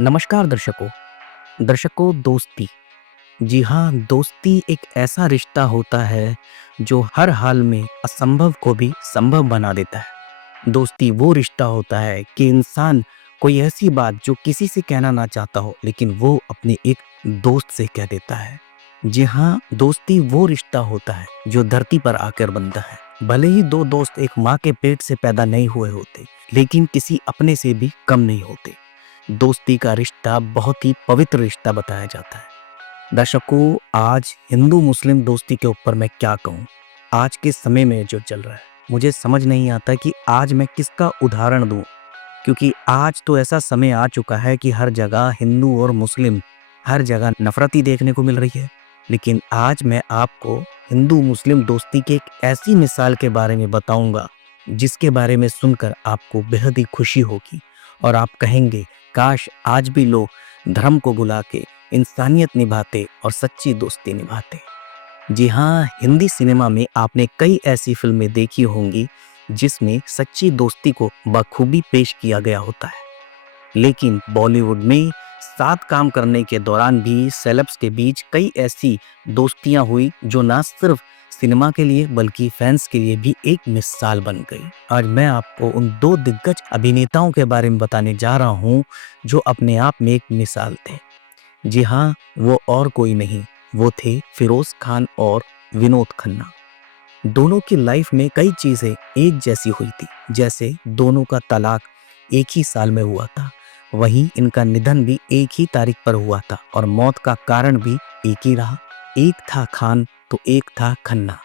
नमस्कार दर्शकों दोस्ती। जी हाँ, दोस्ती एक ऐसा रिश्ता होता है जो हर हाल में असंभव को भी संभव बना देता है। दोस्ती वो रिश्ता होता है कि इंसान कोई ऐसी बात जो किसी से कहना ना चाहता हो लेकिन वो अपने एक दोस्त से कह देता है। जी हाँ, दोस्ती वो रिश्ता होता है जो धरती पर आकर बनता है। भले ही दो दोस्त एक माँ के पेट से पैदा नहीं हुए होते लेकिन किसी अपने से भी कम नहीं होते। दोस्ती का रिश्ता बहुत ही पवित्र रिश्ता बताया जाता है। दर्शकों, आज हिंदू मुस्लिम दोस्ती के ऊपर मैं क्या कहूँ। आज के समय में जो चल रहा है मुझे समझ नहीं आता कि आज मैं किसका उदाहरण दूँ, क्योंकि आज तो ऐसा समय आ चुका है कि हर जगह हिंदू और मुस्लिम हर जगह नफरत ही देखने को मिल रही है। लेकिन आज मैं आपको हिंदू मुस्लिम दोस्ती की एक ऐसी मिसाल के बारे में बताऊंगा जिसके बारे में सुनकर आपको बेहद ही खुशी होगी और आप कहेंगे काश आज भी लोग धर्म को भुला के इंसानियत निभाते और सच्ची दोस्ती निभाते। जी हाँ, हिंदी सिनेमा में आपने कई ऐसी फिल्में देखी होंगी जिसमें सच्ची दोस्ती को बखूबी पेश किया गया होता है। लेकिन बॉलीवुड में साथ काम करने के दौरान भी सेलेब्स के बीच कई ऐसी दोस्तियां हुई जो ना सिर्फ सिनेमा के लिए बल्कि फैंस के लिए भी एक मिसाल बन गई। आज मैं आपको उन दो दिग्गज अभिनेताओं के बारे में बताने जा रहा हूं जो अपने आप में एक मिसाल थे। जी हाँ, वो और कोई नहीं, वो थे फिरोज खान और विनोद खन्ना। दोनों की लाइफ में कई चीजें एक जैसी हुई थी। जैसे दोनों का तलाक एक ही साल में हुआ था, वहीं इनका निधन भी एक ही तारीख पर हुआ था और मौत का कारण भी एक ही रहा। एक था खान तो एक था खन्ना।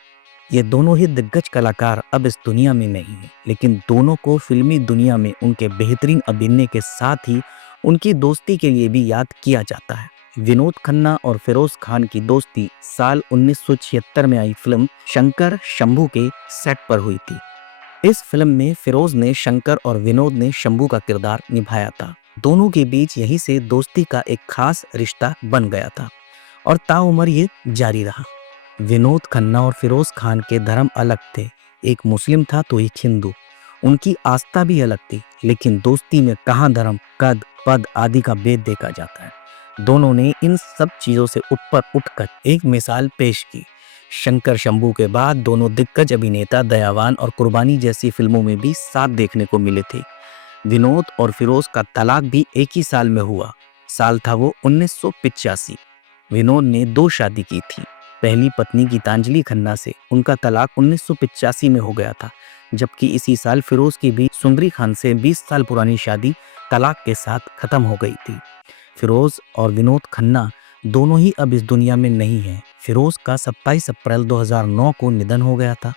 ये दोनों ही दिग्गज कलाकार अब इस दुनिया में नहीं है, लेकिन दोनों को फिल्मी दुनिया में उनके बेहतरीन अभिनय के साथ ही उनकी दोस्ती के लिए भी याद किया जाता है। विनोद खन्ना और फिरोज खान की दोस्ती साल 1976 में आई फिल्म शंकर शंभू के सेट पर हुई थी। इस फिल्म में फिरोज ने शंकर और विनोद ने शंभू का किरदार निभाया था। दोनों के बीच यहीं से दोस्ती का एक खास रिश्ता बन गया था और ताउम्र ये जारी रहा। विनोद खन्ना और फिरोज खान के धर्म अलग थे, एक मुस्लिम था तो एक हिंदू। उनकी आस्था भी अलग थी, लेकिन दोस्ती में कहाँ धर्म, कद, पद आदि का भेद देखा जाता है। दोनों ने इन सब चीजों से ऊपर उठकर एक मिसाल पेश की। शंकर शंभू के बाद दोनों दिग्गज अभिनेता दयावान और कुर्बानी जैसी फिल्मों में भी साथ देखने को मिले थे। विनोद और फिरोज का तलाक भी एक ही साल में हुआ। साल था वो 1985। विनोद ने दो शादी की थी। पहली पत्नी गीतांजलि खन्ना से उनका तलाक 1985 में हो गया था, जबकि इसी साल फिरोज की भी सुंदरी खान से 20 साल पुरानी शादी तलाक के साथ खत्म हो गई थी। फिरोज और विनोद खन्ना दोनों ही अब इस दुनिया में नहीं हैं। फिरोज का 27 अप्रैल 2009 को निधन हो गया था।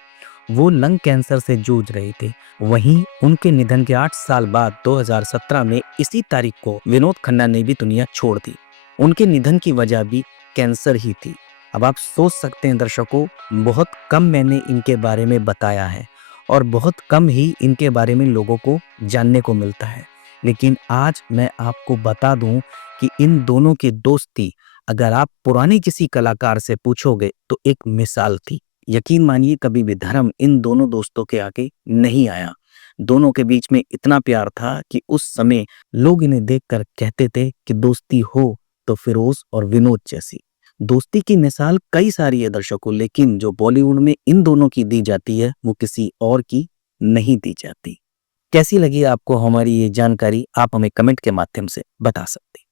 वो लंग कैंसर से जूझ रहे थे। वहीं उनके निधन के 8 साल बाद 2017 में इसी तारीख को विनोद खन्ना ने भी दुनिया छोड़ दी। उनके निधन की वजह भी कैंसर ही थी। अब आप सोच सकते हैं दर्शकों, बहुत कम मैंने इनके बारे में बताया है और बहुत कम ही इनके बारे में लोगों को जानने को मिलता है। लेकिन आज मैं आपको बता दूं कि इन दोनों की दोस्ती अगर आप पुराने किसी कलाकार से पूछोगे तो एक मिसाल थी। यकीन मानिए कभी भी धर्म इन दोनों दोस्तों के आगे नहीं आया। दोनों के बीच में इतना प्यार था कि उस समय लोग इन्हें देखकर कहते थे कि दोस्ती हो तो फिरोज और विनोद जैसी। दोस्ती की मिसाल कई सारी है दर्शकों, लेकिन जो बॉलीवुड में इन दोनों की दी जाती है वो किसी और की नहीं दी जाती। कैसी लगी आपको हमारी ये जानकारी, आप हमें कमेंट के माध्यम से बता सकते हैं।